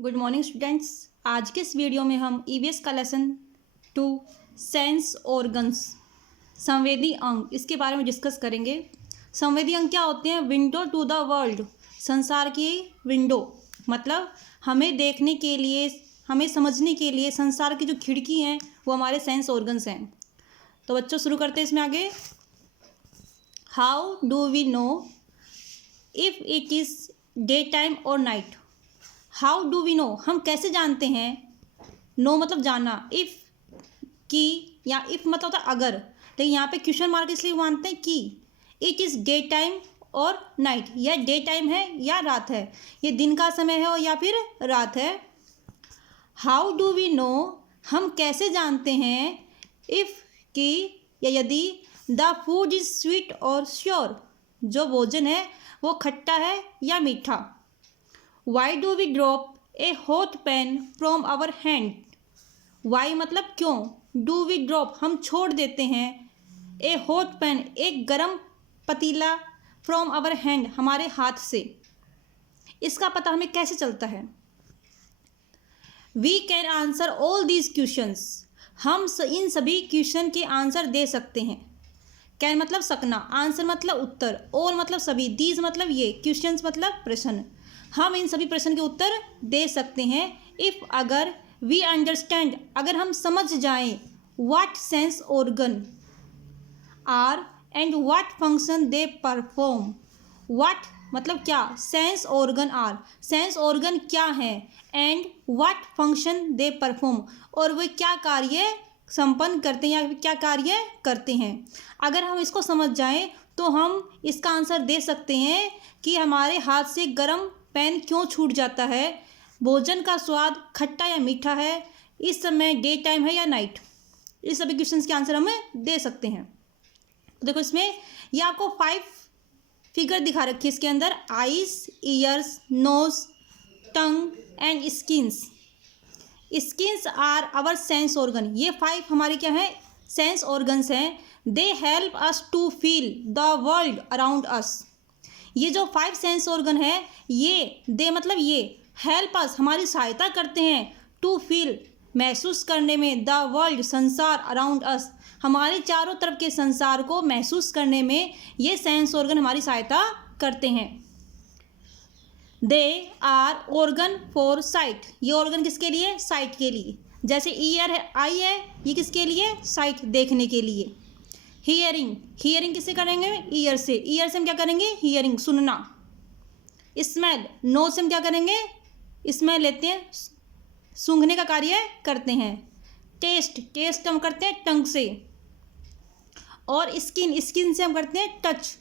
Good morning students. आज के इस वीडियो में हम ईवीएस का लेसन 2 सेंस ऑर्गन्स संवेदी अंग इसके बारे में डिस्कस करेंगे। संवेदी अंग क्या होते हैं? विंडो टू द वर्ल्ड, संसार की विंडो, मतलब हमें देखने के लिए, हमें समझने के लिए संसार की जो खिड़की हैं वो हमारे सेंस ऑर्गन्स हैं। तो बच्चों शुरू करते हैं इसमें आगे। How do we know if it is day time और night? How do we know, हम कैसे जानते हैं? नो मतलब जानना, इफ़ की या इफ़ मतलब होता है अगर, लेकिन यहाँ पे क्वेश्चन मार्क इसलिए मानते हैं कि इट इज़ डे टाइम और नाइट, या डे टाइम है या रात है, ये दिन का समय है और या फिर रात है। हाउ डू वी नो, हम कैसे जानते हैं? इफ़ की या यदि द फूड इज़ स्वीट और श्योर, जो भोजन है वो खट्टा है या मीठा। Why do we drop a hot pan from our hand? Why मतलब क्यों, डू वी ड्रॉप हम छोड़ देते हैं, ए हॉट पैन एक गरम पतीला, फ्रॉम आवर हैंड हमारे हाथ से। इसका पता हमें कैसे चलता है? We can answer all these questions, हम इन सभी क्वेश्चन के आंसर दे सकते हैं। कैन मतलब सकना, आंसर मतलब उत्तर, ऑल मतलब सभी, दीज मतलब ये, क्वेश्चंस मतलब प्रश्न। हम इन सभी प्रश्न के उत्तर दे सकते हैं इफ़ अगर, वी अंडरस्टैंड अगर हम समझ जाएं, what sense organ are and what function they perform. What मतलब क्या, sense organ are, sense organ क्या है, and what function they perform, और वे क्या कार्य संपन्न करते हैं या क्या कार्य करते हैं। अगर हम इसको समझ जाएं तो हम इसका आंसर दे सकते हैं कि हमारे हाथ से गर्म पैन क्यों छूट जाता है, भोजन का स्वाद खट्टा या मीठा है, इस समय डे टाइम है या नाइट। इस सभी क्वेश्चंस के आंसर हमें दे सकते हैं। देखो इसमें ये आपको 5 फिगर दिखा रखी है इसके अंदर, eyes, ears, nose, tongue and skins. Skins are our sense organ, ये 5 हमारे क्या हैं, सेंस ऑर्गन्स हैं। They help us to feel the world around us. ये जो 5 सेंस ऑर्गन है, ये दे मतलब ये, हेल्प अस हमारी सहायता करते हैं, टू फील महसूस करने में, द वर्ल्ड संसार, अराउंड अस हमारे चारों तरफ के संसार को महसूस करने में ये सेंस ऑर्गन हमारी सहायता करते हैं। They are organ for sight, ये ऑर्गन किसके लिए, साइट के लिए। जैसे ईयर है, आई है, ये किसके लिए, साइट देखने के लिए। हियरिंग, हियरिंग किससे करेंगे, ईयर से, ईयर से हम क्या करेंगे, हियरिंग सुनना। स्मेल, नोज से हम क्या करेंगे, स्मेल लेते हैं, सूंघने का कार्य करते हैं। टेस्ट, टेस्ट हम करते हैं टंग से। और स्किन, स्किन से हम करते हैं टच,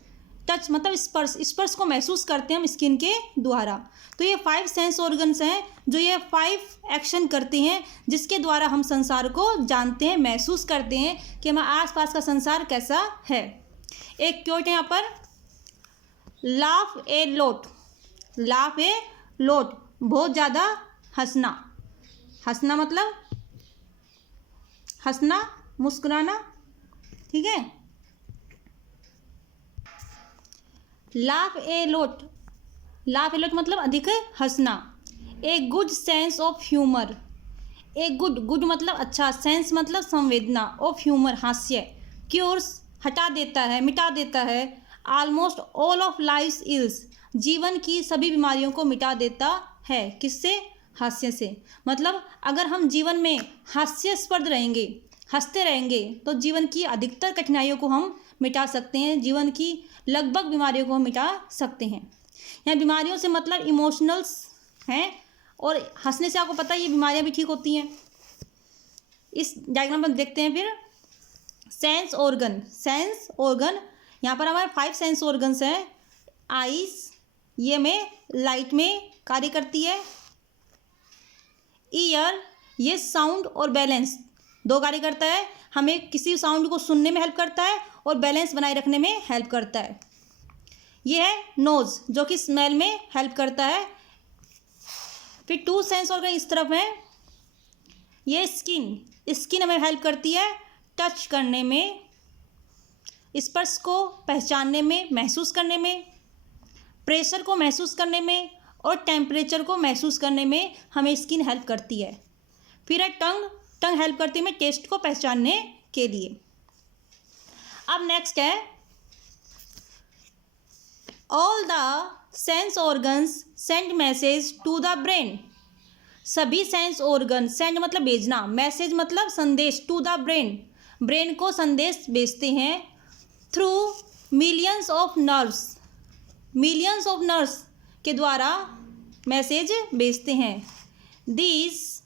टच मतलब स्पर्श, स्पर्श को महसूस करते हैं हम स्किन के द्वारा। तो ये 5 सेंस ऑर्गन्स हैं जो ये 5 एक्शन करते हैं जिसके द्वारा हम संसार को जानते हैं, महसूस करते हैं कि हमारे आसपास का संसार कैसा है। एक क्योट है यहाँ पर, लाफ ए लोट, लाफ ए लोट बहुत ज़्यादा हंसना, हंसना मतलब हंसना, मुस्कुराना, ठीक है। लाफ ए लोट, लाफ ए लोट मतलब अधिक हंसना। A good sense of humour, a good, good मतलब अच्छा, सेंस मतलब संवेदना, ऑफ ह्यूमर हास्य, क्योर्स हटा देता है, मिटा देता है, almost all of life ills जीवन की सभी बीमारियों को मिटा देता है, किससे, हास्य से। मतलब अगर हम जीवन में हास्यास्पद रहेंगे, हंसते रहेंगे तो जीवन की अधिकतर कठिनाइयों को हम मिटा सकते हैं, जीवन की लगभग बीमारियों को हम मिटा सकते हैं। यहाँ बीमारियों से मतलब इमोशनल्स हैं, और हंसने से आपको पता है ये बीमारियाँ भी ठीक होती हैं। इस डायग्राम में देखते हैं फिर सेंस ऑर्गन, सेंस ऑर्गन यहाँ पर हमारे 5 सेंस ऑर्गन्स हैं। आईज, ये में लाइट में कार्य करती है। ईयर, ये साउंड और बैलेंस दो कार्य करता है, हमें किसी साउंड को सुनने में हेल्प करता है और बैलेंस बनाए रखने में हेल्प करता है। ये है नोज़ जो कि स्मेल में हेल्प करता है। फिर 2 सेंस ऑर्गन इस तरफ हैं, ये स्किन, स्किन हमें हेल्प करती है टच करने में, स्पर्श को पहचानने में, महसूस करने में, प्रेशर को महसूस करने में, और टेम्परेचर को महसूस करने में हमें स्किन हेल्प करती है। फिर है टंग, टंग हेल्प करती है हमें टेस्ट को पहचानने के लिए। अब नेक्स्ट है all the sense organs send message to the brain. सभी सेंस ऑर्गन, सेंड मतलब भेजना, मैसेज मतलब संदेश, टू द ब्रेन, ब्रेन को संदेश भेजते हैं through millions of nerves, millions of nerves के द्वारा मैसेज भेजते हैं। This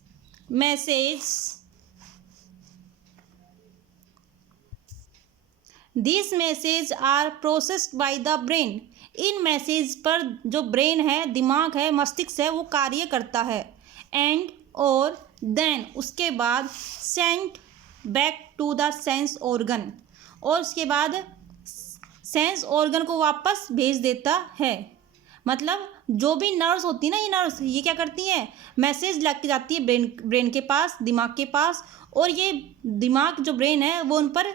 message are processed by the brain. इन मैसेज पर जो ब्रेन है, दिमाग है, मस्तिष्क है, वो कार्य करता है। एंड और देन उसके बाद sent back to the sense organ, और उसके बाद सेंस ऑर्गन को वापस भेज देता है। मतलब जो भी नर्व्स होती है ना, ये नर्व्स ये क्या करती हैं, मैसेज लेके जाती है ब्रेन के पास, दिमाग के पास, और ये दिमाग जो ब्रेन है वो उन पर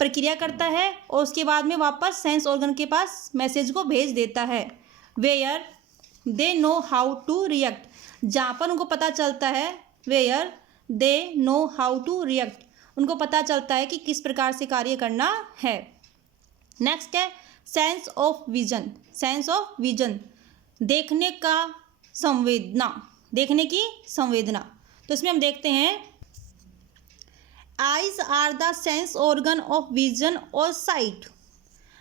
प्रक्रिया करता है और उसके बाद में वापस सेंस ऑर्गन के पास मैसेज को भेज देता है। Where they know how to react, जहाँ पर उनको पता चलता है, where they know how to react, उनको पता चलता है कि किस प्रकार से कार्य करना है। नेक्स्ट है sense of vision. Sense of vision, देखने का संवेदना, देखने की संवेदना। तो इसमें हम देखते हैं eyes are the sense organ of vision और साइट।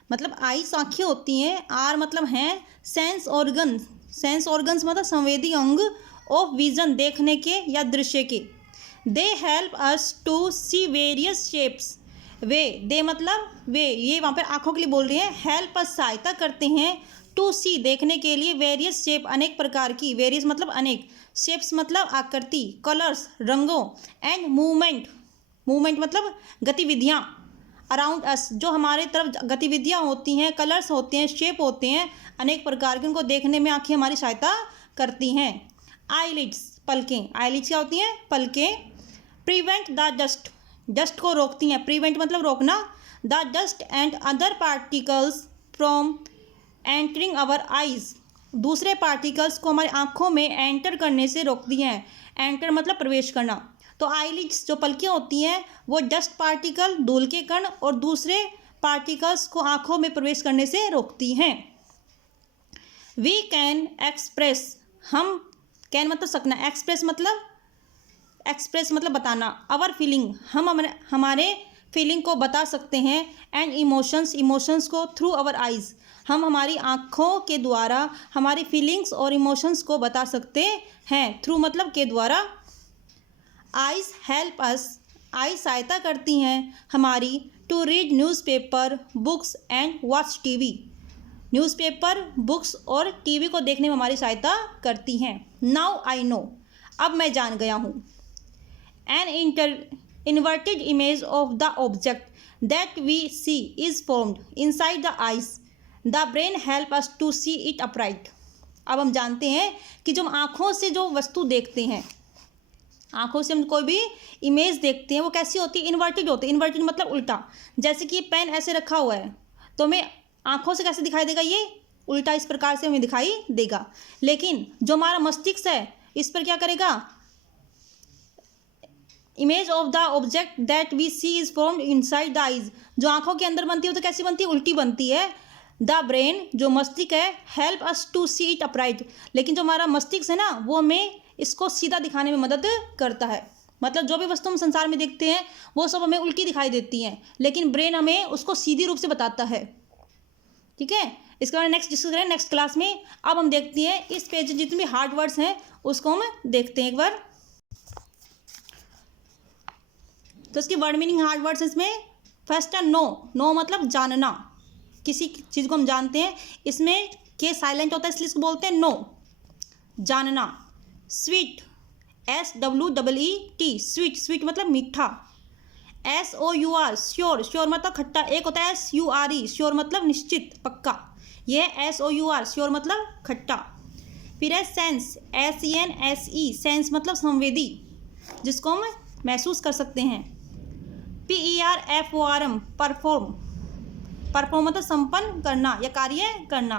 मतलब आइज आँखें होती हैं, आर मतलब हैं, सेंस ऑर्गन, सेंस ऑर्गन्स मतलब संवेदी अंग, ऑफ विजन देखने के या दृश्य के। They help us to see various shapes. वे, दे मतलब वे, ये वहाँ पर आँखों के लिए बोल रहे हैं। हेल्प अस सहायता करते हैं, टू सी देखने के लिए, वेरियस शेप अनेक प्रकार की, वेरियस मतलब अनेक, शेप्स मतलब आकृति, कलर्स रंगों, एंड मूवमेंट, मूवमेंट मतलब गतिविधियाँ, अराउंड अस जो हमारे तरफ गतिविधियाँ होती हैं, कलर्स होते हैं, शेप होते हैं अनेक प्रकार के, उनको देखने में आँखें हमारी सहायता करती हैं। आईलिड्स पलकें, आईलिड्स क्या होती हैं, पलकें। प्रिवेंट द डस्ट, डस्ट को रोकती हैं, प्रिवेंट मतलब रोकना, the dust and other particles from entering our eyes, दूसरे पार्टिकल्स को हमारी आँखों में एंटर करने से रोकती हैं। एंटर मतलब प्रवेश करना। तो आईलिड्स जो पलकें होती हैं वो डस्ट पार्टिकल, धूल के कण और दूसरे पार्टिकल्स को आँखों में प्रवेश करने से रोकती हैं। वी कैन एक्सप्रेस, हम कैन मतलब सकना, एक्सप्रेस मतलब बताना, अवर फीलिंग, हम हमारे फीलिंग को बता सकते हैं। एंड इमोशंस, इमोशंस को थ्रू अवर आइज़, हम हमारी आँखों के द्वारा हमारी फीलिंग्स और इमोशंस को बता सकते हैं। थ्रू मतलब के द्वारा। आइज़ हेल्प अस, आइज़ सहायता करती हैं हमारी, to read newspaper, books and watch TV, newspaper, books और टीवी को देखने में हमारी सहायता करती हैं। नाउ आई नो, अब मैं जान गया हूँ। An inverted image of the object that we see is formed inside the eyes. The brain help us to see it upright. अब हम जानते हैं कि जो हम आँखों से जो वस्तु देखते हैं, आँखों से हम कोई भी इमेज देखते हैं, वो कैसी होती है, इन्वर्टेड होती है। इन्वर्टेड मतलब उल्टा। जैसे कि पेन ऐसे रखा हुआ है तो हमें आँखों से कैसे दिखाई देगा, ये उल्टा इस प्रकार से हमें दिखाई देगा। लेकिन जो हमारा मस्तिष्क है इस पर क्या करेगा, image of the object that we see is formed inside the eyes, जो आंखों के अंदर बनती है तो कैसी बनती है, उल्टी बनती है। द ब्रेन जो मस्तिष्क है, help us to see it upright, लेकिन जो हमारा मस्तिष्क है ना वो हमें इसको सीधा दिखाने में मदद करता है। मतलब जो भी वस्तु हम संसार में देखते हैं वो सब हमें उल्टी दिखाई देती हैं, लेकिन ब्रेन हमें उसको सीधी रूप से बताता है। ठीक है, इसके बाद नेक्स्ट डिस्कस करें नेक्स्ट क्लास में। अब हम देखते हैं इस पेज जितने भी हार्ड वर्ड्स हैं उसको हम देखते हैं एक बार। तो इसकी वर्ड मीनिंग हार्ड वर्ड्स इसमें फर्स्ट है नो, नो मतलब जानना, किसी चीज़ को हम जानते हैं, इसमें के साइलेंट होता है इसलिए इसको बोलते हैं नो, जानना। स्वीट, SWEET, स्वीट, स्वीट मतलब मीठा। SOUR, श्योर, श्योर मतलब खट्टा। एक होता है SURE, श्योर मतलब निश्चित, पक्का। यह है SOUR, श्योर मतलब खट्टा। फिर है सेंस, SENSE, सेंस मतलब संवेदी, जिसको हम महसूस कर सकते हैं। PERFORM, परफॉर्म, परफॉर्म मतलब संपन्न करना या कार्य करना।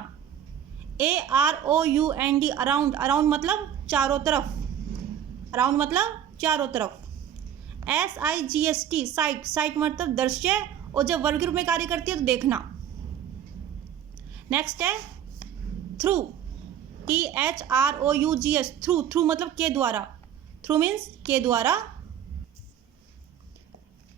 AROUND, अराउंड, अराउंड मतलब चारों तरफ, अराउंड मतलब चारों तरफ। SIGST, साइट, साइट मतलब दृश्य, और जब वर्ग के रूप में कार्य करती है तो देखना। नेक्स्ट है थ्रू, THROUGS, थ्रू, थ्रू मतलब के द्वारा, थ्रू मीन्स के द्वारा।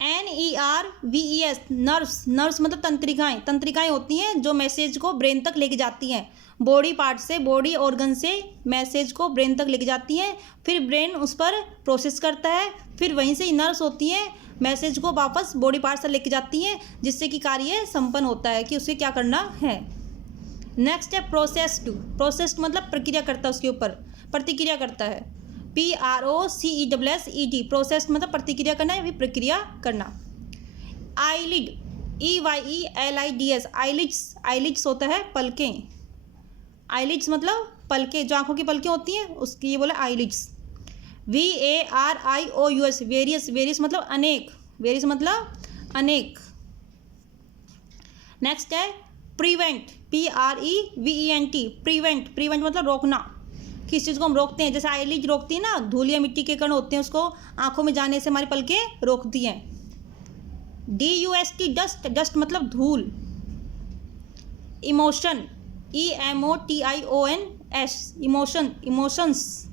NERVES, नर्व्स, नर्व्स मतलब तंत्रिकाएं, तंत्रिकाएं होती हैं जो मैसेज को ब्रेन तक लेके जाती हैं, बॉडी पार्ट से, बॉडी ऑर्गन से मैसेज को ब्रेन तक लेके जाती हैं, फिर ब्रेन उस पर प्रोसेस करता है, फिर वहीं से नर्व्स होती हैं मैसेज को वापस बॉडी पार्ट से लेके जाती हैं, जिससे कि कार्य संपन्न होता है कि उसे क्या करना है। नेक्स्ट है प्रोसेस्ड, प्रोसेस्ड मतलब प्रक्रिया करता है, उसके ऊपर प्रतिक्रिया करता है। PROCESSED, प्रोसेस्ड मतलब प्रतिक्रिया करना या फिर प्रक्रिया करना। आईलिड, EYELIDS, आईलिड्स, आईलिड्स होता है पलकें, आईलिड्स मतलब पलकें, जो आंखों की पलकें होती हैं उसकी ये बोला आईलिड्स। VARIOUS, वेरियस, वेरियस मतलब अनेक, वेरियस मतलब अनेक। नेक्स्ट है प्रिवेंट, PREVENT, प्रिवेंट, प्रिवेंट मतलब रोकना, किस चीज़ को हम रोकते हैं, जैसे आईलिड रोकती है ना, धूल या मिट्टी के कण होते हैं उसको आंखों में जाने से हमारी पलकें रोकती हैं। DUST, डस्ट, डस्ट मतलब धूल। Emotion, EMOTIONS, emotion, emotions,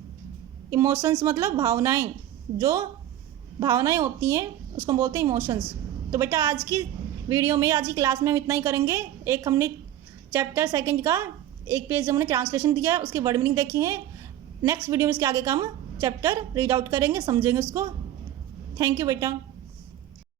emotions मतलब भावनाएं, जो भावनाएं होती हैं उसको हम बोलते हैं इमोशंस। तो बेटा आज की वीडियो में, आज की क्लास में हम इतना ही करेंगे। एक हमने चैप्टर सेकंड का एक पेज हमने ट्रांसलेशन दिया है, उसकी वर्ड मीनिंग देखी है। नेक्स्ट वीडियो में इसके आगे का हम चैप्टर रीड आउट करेंगे, समझेंगे उसको। थैंक यू बेटा।